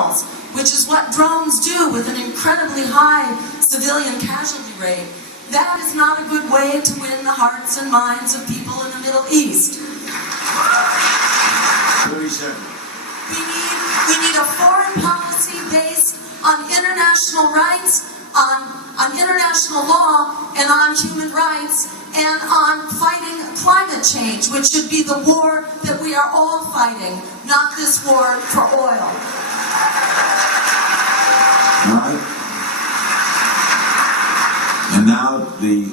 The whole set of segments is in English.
girls, which is what drones do with an incredibly high civilian casualty rate, that is not a good way to win the hearts and minds of people in the Middle East. 30 seconds. We need a foreign policy based on international rights, on international law, and on human rights, and on fighting climate change, which should be the war that we are all fighting, not this war for oil. All right. And now,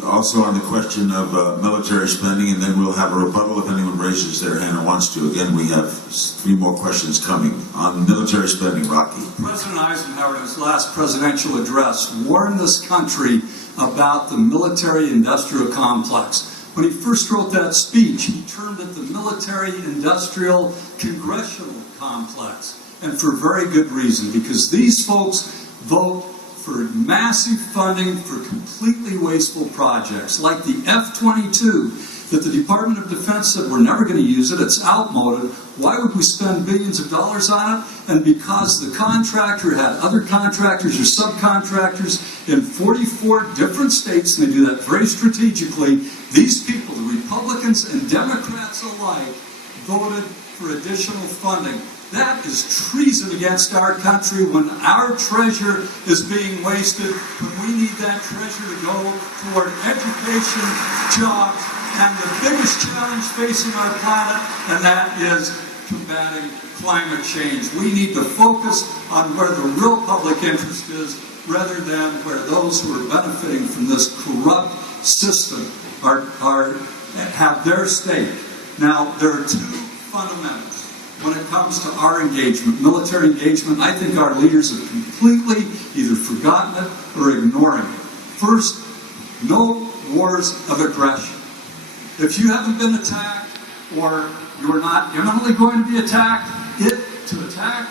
also on the question of military spending, and then we'll have a rebuttal if anyone raises their hand and wants to. Again, we have 3 more questions coming. On military spending, Rocky. President Eisenhower, in his last presidential address, warned this country about the military-industrial complex. When he first wrote that speech, he termed it the military-industrial congressional complex. And for very good reason, because these folks vote for massive funding for completely wasteful projects, like the F-22, that the Department of Defense said we're never going to use it, it's outmoded. Why would we spend billions of dollars on it? And because the contractor had other contractors or subcontractors in 44 different states, and they do that very strategically, these people, the Republicans and Democrats alike, voted for additional funding. That is treason against our country when our treasure is being wasted, when we need that treasure to go toward education, jobs, and the biggest challenge facing our planet, and that is combating climate change. We need to focus on where the real public interest is, rather than where those who are benefiting from this corrupt system have their stake. Now, there are 2 fundamentals when it comes to our engagement, military engagement. I think our leaders have completely either forgotten it or ignoring it. First, no wars of aggression. If you haven't been attacked, or you're not only going to be attacked, to attack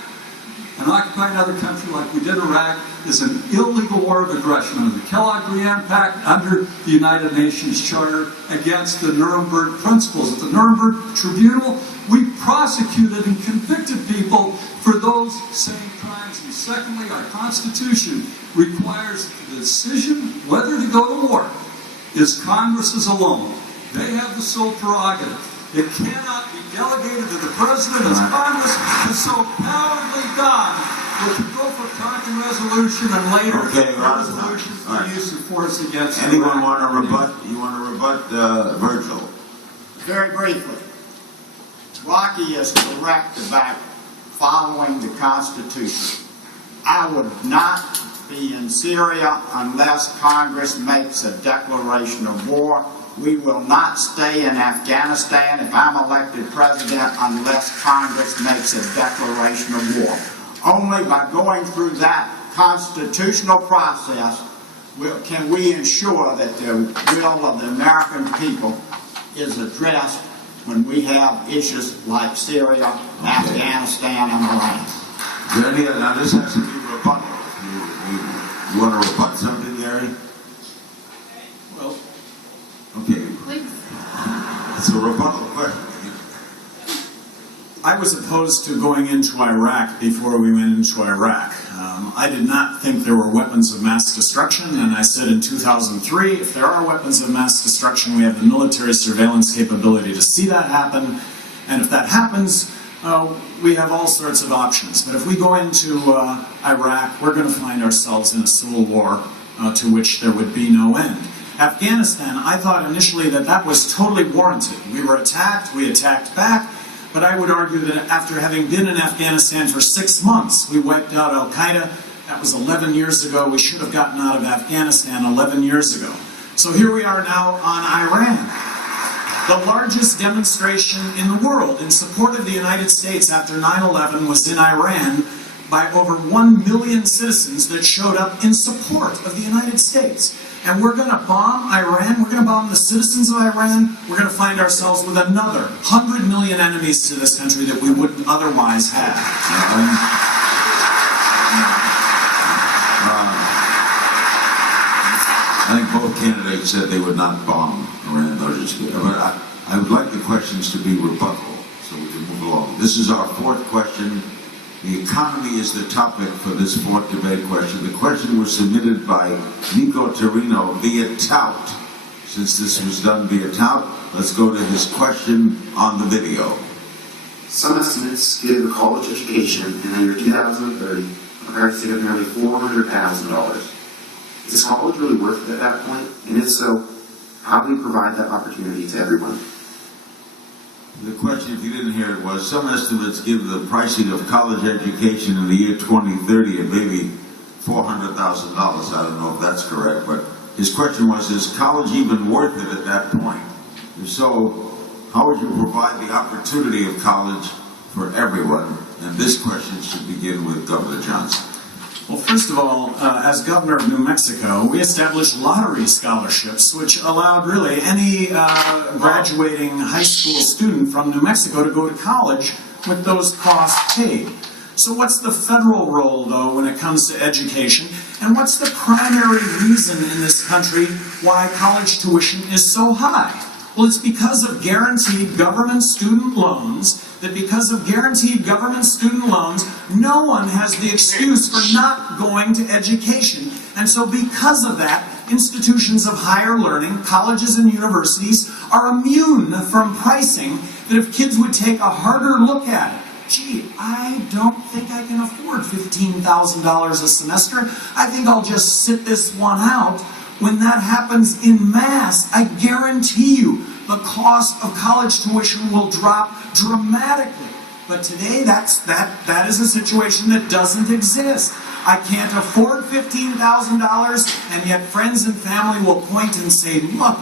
and occupy another country like we did Iraq is an illegal war of aggression under the Kellogg-Briand Pact, under the United Nations Charter, against the Nuremberg principles. At the Nuremberg Tribunal, we prosecuted and convicted people for those same crimes. And secondly, our Constitution requires the decision whether to go to war is Congress's alone. They have the sole prerogative. It cannot be delegated to the President as Congress is so cowardly done. We can go for content resolution and later resolution for use of force against anyone want to rebut? You want to rebut Virgil? Very briefly. Rocky is correct about following the Constitution. I would not be in Syria unless Congress makes a declaration of war. We will not stay in Afghanistan if I'm elected president unless Congress makes a declaration of war. Only by going through that constitutional process can we ensure that the will of the American people is addressed when we have issues like Syria, Afghanistan, and Iran. Now this has to be rebuttal. You want to rebut something, Gary? Well, okay. Please. It's a rebuttal question. I was opposed to going into Iraq before we went into Iraq. I did not think there were weapons of mass destruction, and I said in 2003, if there are weapons of mass destruction, we have the military surveillance capability to see that happen, and if that happens, we have all sorts of options. But if we go into Iraq, we're going to find ourselves in a civil war to which there would be no end. Afghanistan, I thought initially that that was totally warranted. We were attacked, we attacked back, but I would argue that after having been in Afghanistan for 6 months, we wiped out Al-Qaeda. That was 11 years ago. We should have gotten out of Afghanistan 11 years ago. So here we are now on Iran. The largest demonstration in the world in support of the United States after 9/11 was in Iran by over 1 million citizens that showed up in support of the United States. And we're going to bomb Iran, we're going to bomb the citizens of Iran, we're going to find ourselves with another 100 million enemies to this country that we wouldn't otherwise have. I think both candidates said they would not bomb Iran. But I would like the questions to be rebuttal so we can move along. This is our 4th question, The economy is the topic for this fourth debate question. The question was submitted by Nico Torino via tout. Since this was done via tout, let's go to his question on the video. Some estimates give a college education in the year 2030 a pricing of nearly $400,000. Is college really worth it at that point? And if so, how do we provide that opportunity to everyone? The question, if you didn't hear it, was some estimates give the pricing of college education in the year 2030 at maybe $400,000. I don't know if that's correct, but his question was, is college even worth it at that point? If so, how would you provide the opportunity of college for everyone? And this question should begin with Governor Johnson. Well, first of all, as governor of New Mexico, we established lottery scholarships, which allowed really any graduating high school student from New Mexico to go to college with those costs paid. So what's the federal role, though, when it comes to education? And what's the primary reason in this country why college tuition is so high? Well, it's because of guaranteed government student loans, that because of guaranteed government student loans, no one has the excuse for not going to education. And so because of that, institutions of higher learning, colleges and universities, are immune from pricing that if kids would take a harder look at it. Gee, I don't think I can afford $15,000 a semester. I think I'll just sit this one out. When that happens in mass, I guarantee you the cost of college tuition will drop dramatically. But today, that is a situation that doesn't exist. I can't afford $15,000, and yet friends and family will point and say, look,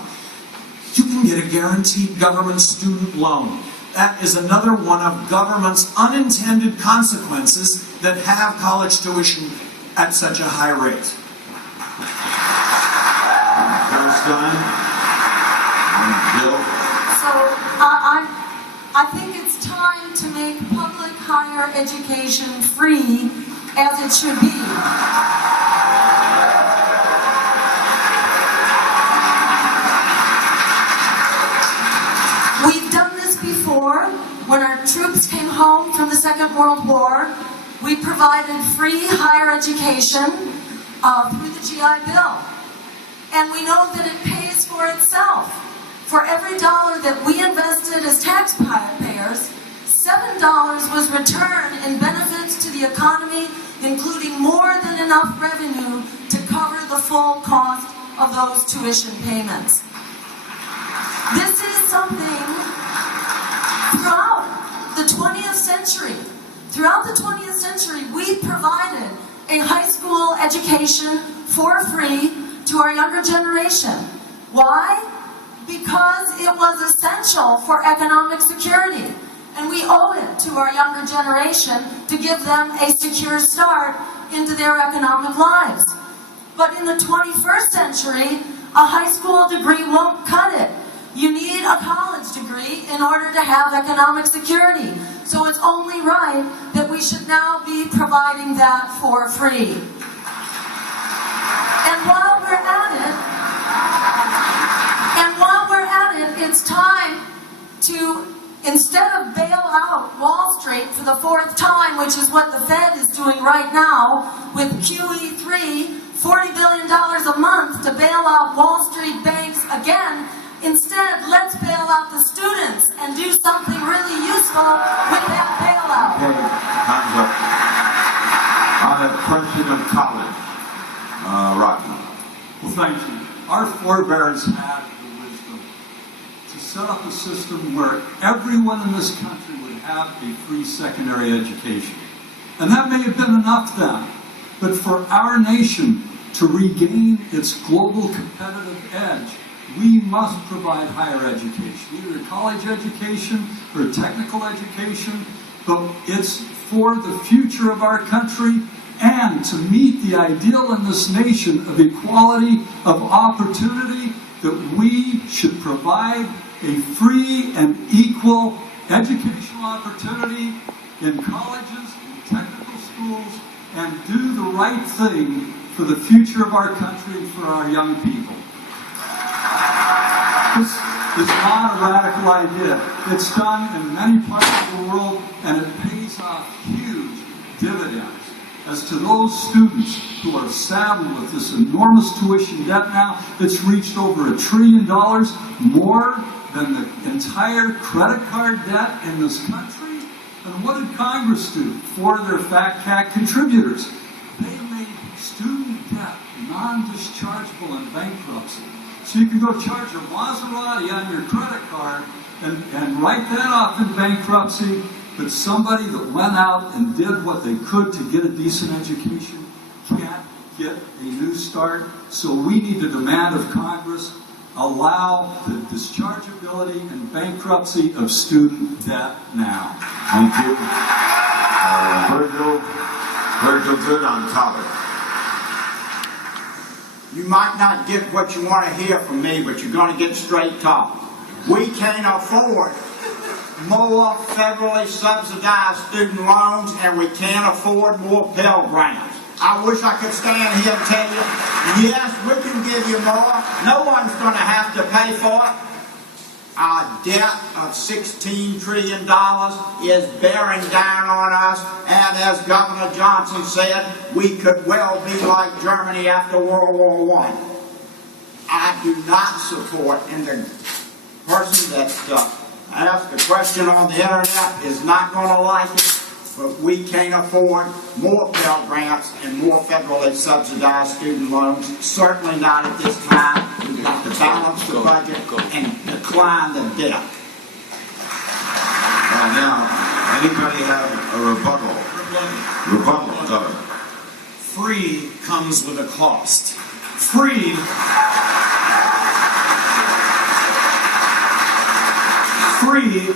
you can get a guaranteed government student loan. That is another one of government's unintended consequences that have college tuition at such a high rate. Stein and Bill. So I think it's time to make public higher education free, as it should be. We've done this before. When our troops came home from the Second World War, we provided free higher education through the GI Bill. And we know that it pays for itself. For every dollar that we invested as taxpayers, $7 was returned in benefits to the economy, including more than enough revenue to cover the full cost of those tuition payments. This is something throughout the 20th century. Throughout the 20th century, we provided a high school education for free to our younger generation. Why? Because it was essential for economic security. And we owe it to our younger generation to give them a secure start into their economic lives. But in the 21st century, a high school degree won't cut it. You need a college degree in order to have economic security. So it's only right that we should now be providing that for free. And while we're at it, it's time to, instead of bail out Wall Street for the fourth time, which is what the Fed is doing right now with QE3, $40 billion a month to bail out Wall Street banks again. Instead, let's bail out the students and do something really useful with that bailout. Okay, time's up. On the question of college, Rocky. Well, thank you. Our forebears had the wisdom to set up a system where everyone in this country would have a free secondary education. And that may have been enough then, but for our nation to regain its global competitive edge, we must provide higher education, either college education or technical education, but it's for the future of our country and to meet the ideal in this nation of equality of opportunity, that we should provide a free and equal educational opportunity in colleges, in technical schools, and do the right thing for the future of our country and for our young people. This is not a radical idea. It's done in many parts of the world, and it pays off huge. dividends as to those students who are saddled with this enormous tuition debt now. It's reached over $1 trillion, more than the entire credit card debt in this country. And what did Congress do for their fat cat contributors? They made student debt non-dischargeable in bankruptcy. So you can go charge a Maserati on your credit card and write that off in bankruptcy, but somebody that went out and did what they could to get a decent education can't get a new start. So we need to demand of Congress, allow the dischargeability and bankruptcy of student debt now. Thank you. Virgil Good on college. You might not get what you want to hear from me, but you're going to get straight talk. We can't afford more federally subsidized student loans, and we can't afford more Pell Grants. I wish I could stand here and tell you, yes, we can give you more. No one's going to have to pay for it. Our debt of $16 trillion is bearing down on us, and as Governor Johnson said, we could well be like Germany after World War I. I do not support, and the person that asked a question on the internet is not going to like it, but we can't afford more Pell Grants and more federally subsidized student loans, certainly not at this time. We've got to balance the budget and decline the debt. Now, anybody have a rebuttal? Rebuttal, Governor. Free comes with a cost. Free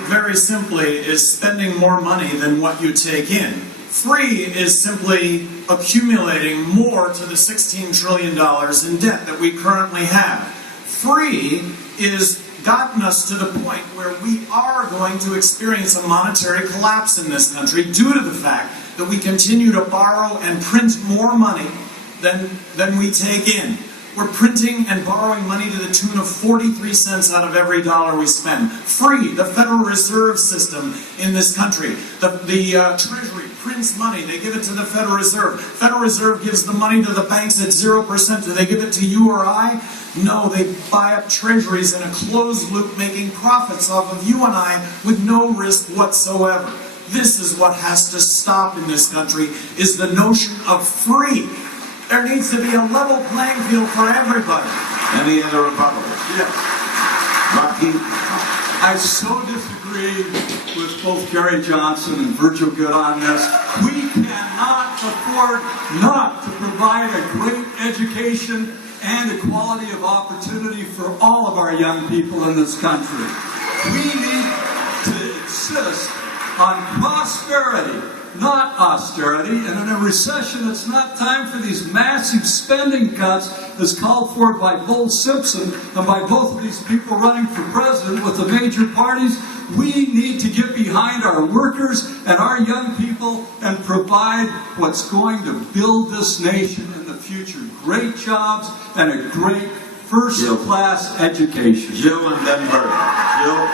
very simply, is spending more money than what you take in. Free is simply accumulating more to the $16 trillion in debt that we currently have. Free is gotten us to the point where we are going to experience a monetary collapse in this country due to the fact that we continue to borrow and print more money than we take in. We're printing and borrowing money to the tune of 43 cents out of every dollar we spend. Free, the Federal Reserve System in this country. The Treasury prints money. They give it to the Federal Reserve. Federal Reserve gives the money to the banks at 0%. Do they give it to you or I? No, they buy up treasuries in a closed loop, making profits off of you and I with no risk whatsoever. This is what has to stop in this country, is the notion of free. There needs to be a level playing field for everybody. Any other rebuttals? Yes. Rocky? I so disagree with both Gary Johnson and Virgil Good on this. We cannot afford not to provide a great education and equality of opportunity for all of our young people in this country. We need to insist on prosperity, not austerity, and in a recession it's not time for these massive spending cuts as called for by Bull Simpson and by both of these people running for president with the major parties. We need to get behind our workers and our young people and provide what's going to build this nation in the future. Great jobs and a great first-class education. Jill and then Bert. Jill?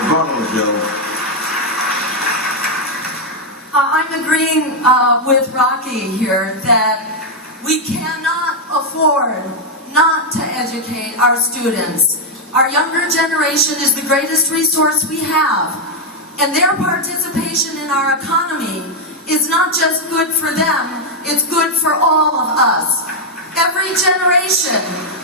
Rebuttal, Jill. I'm agreeing with Rocky here that we cannot afford not to educate our students. Our younger generation is the greatest resource we have, and their participation in our economy is not just good for them, it's good for all of us. Every generation,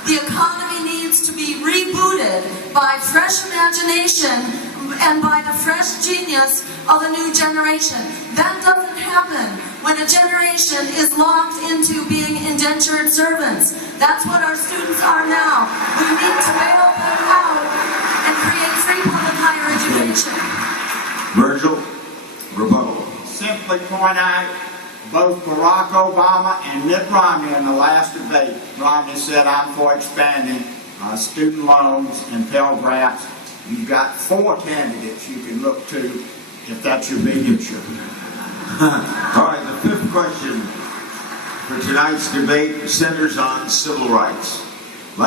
the economy needs to be rebooted by fresh imagination and by the fresh genius of a new generation. That doesn't happen when a generation is locked into being indentured servants. That's what our students are now. We need to bail them out and create free public higher education. Virgil? Rebuttal. Simply point out, both Barack Obama and Mitt Romney in the last debate, Romney said, I'm for expanding student loans and Pell Grants. You've got 4 candidates you can look to if that's your big issue. All right, the fifth question for tonight's debate centers on civil rights.